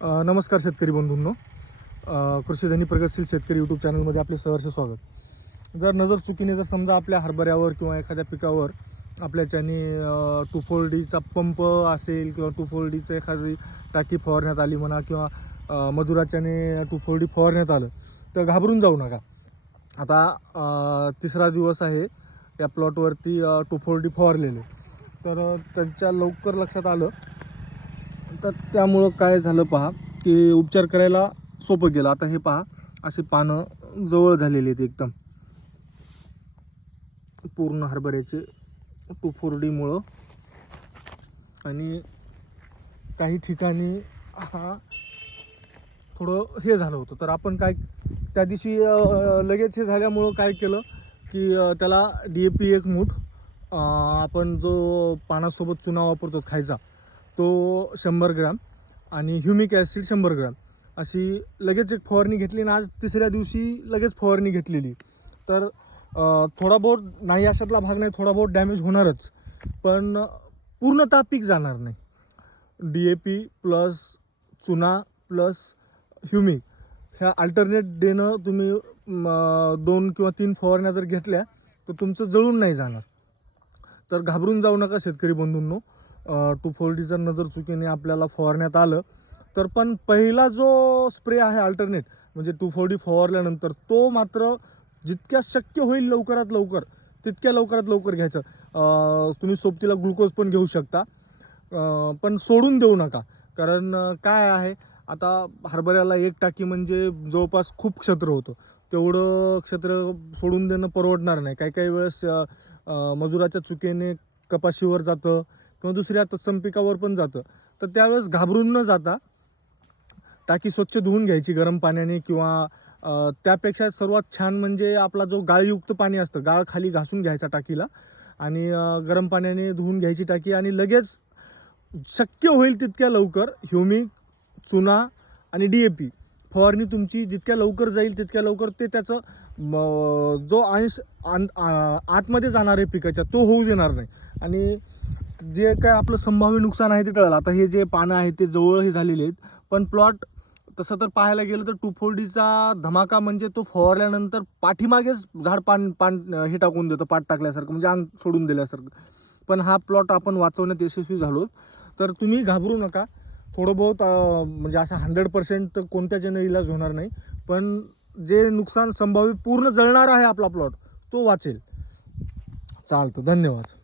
नमस्कार शेतकरी बंधूंनो. कृषीधनी प्रगतशील शेतकरी यूट्यूब चॅनलमध्ये आपले सहर्ष स्वागत. जर नजर चुकीने जर समजा आपल्या हरभऱ्यावर किंवा एखाद्या पिकावर आपल्याच्याने 2,4-Dचा पंप असेल किंवा 2,4-Dचं एखादी टाकी फवारण्यात आली म्हणा किंवा मजुराच्याने 2,4-D फवारण्यात आलं तर घाबरून जाऊ नका. आता तिसरा दिवस आहे या प्लॉटवरती 2,4-D फवारलेले, तर त्यांच्या लवकर लक्षात आलं. तर त्यामुळं काय झालं पहा की उपचार करायला सोपं गेलं. आता हे पहा, अशी पानं जवळ झालेली आहेत एकदम पूर्ण हरभऱ्याचे 2,4-Dमुळं. आणि काही ठिकाणी हा थोडं हे झालं होतं, तर आपण काय त्या दिवशी लगेच हे झाल्यामुळं काय केलं की त्याला DAP 1 मूठ, आपण जो पानासोबत चुना वापरतो खायचा तो 100 ग्रॅम आणि ह्युमिक ॲसिड 100 ग्रॅम अशी लगेच एक फवारणी घेतली. आणि आज तिसऱ्या दिवशी लगेच फवारणी घेतलेली. तर थोडा बहुत नाही अशातला भाग नाही, थोडा बहुत डॅमेज होणारच, पण पूर्णतः पीक जाणार नाही. DAP प्लस चुना प्लस ह्युमिक ह्या अल्टरनेट देणं तुम्ही 2 किंवा 3 फवारण्या जर घेतल्या तर तुमचं जळून नाही जाणार. तर घाबरून जाऊ नका शेतकरी बंधूंनो. 2,4-D जर नजर चुकीने आपल्याला फवारण्यात आलं तर पण पहिला जो स्प्रे आहे अल्टरनेट म्हणजे 2,4-D फवारल्यानंतर तो मात्र जितक्या शक्य होईल लवकरात लवकर तितक्या लवकरात लवकर घ्यायचं. तुम्ही सोबतीला ग्लुकोज पण घेऊ शकता, पण सोडून देऊ नका. कारण काय आहे, आता हरभऱ्याला एक टाकी म्हणजे जवळपास खूप क्षेत्र होतं, तेवढं क्षेत्र सोडून देणं परवडणार नाही. काही वेळेस मजुराच्या चुकीने कपाशीवर जातं किंवा दुसऱ्या तत्सम पिकावर पण जातं. तर त्यावेळेस घाबरून न जाता टाकी स्वच्छ धुवून घ्यायची गरम पाण्याने, किंवा त्यापेक्षा सर्वात छान म्हणजे आपला जो गाळयुक्त पाणी असतं, गाळ खाली घासून घ्यायचा टाकीला आणि गरम पाण्याने धुवून घ्यायची टाकी. आणि लगेच शक्य होईल तितक्या लवकर ह्युमिक, चुना आणि DAP फवारणी तुमची जितक्या लवकर जाईल तितक्या लवकर ते त्याचं जो अंश आतमध्ये जाणार आहे पिकाच्या तो होऊ देणार नाही. आणि जे काय आपलं संभाव्य नुकसान आहे ते टळलं. आता हे जे पानं आहेत ते जवळही झालेले आहेत, पण प्लॉट तसं तर पाहायला गेलं तर 2,4-Dचा धमाका म्हणजे तो फवारल्यानंतर पाठीमागेच झाड पान हे टाकून देतं, पाट टाकल्यासारखं, म्हणजे अंग सोडून दिल्यासारखं. पण हा प्लॉट आपण वाचवण्यात यशस्वी झालो. तर तुम्ही घाबरू नका. थोडं बहुत म्हणजे असं 100% तर कोणत्याच्यानं इलाज होणार नाही, पण जे नुकसान संभाव्य पूर्ण जळणार आहे आपला प्लॉट तो वाचेल. चालतं. धन्यवाद.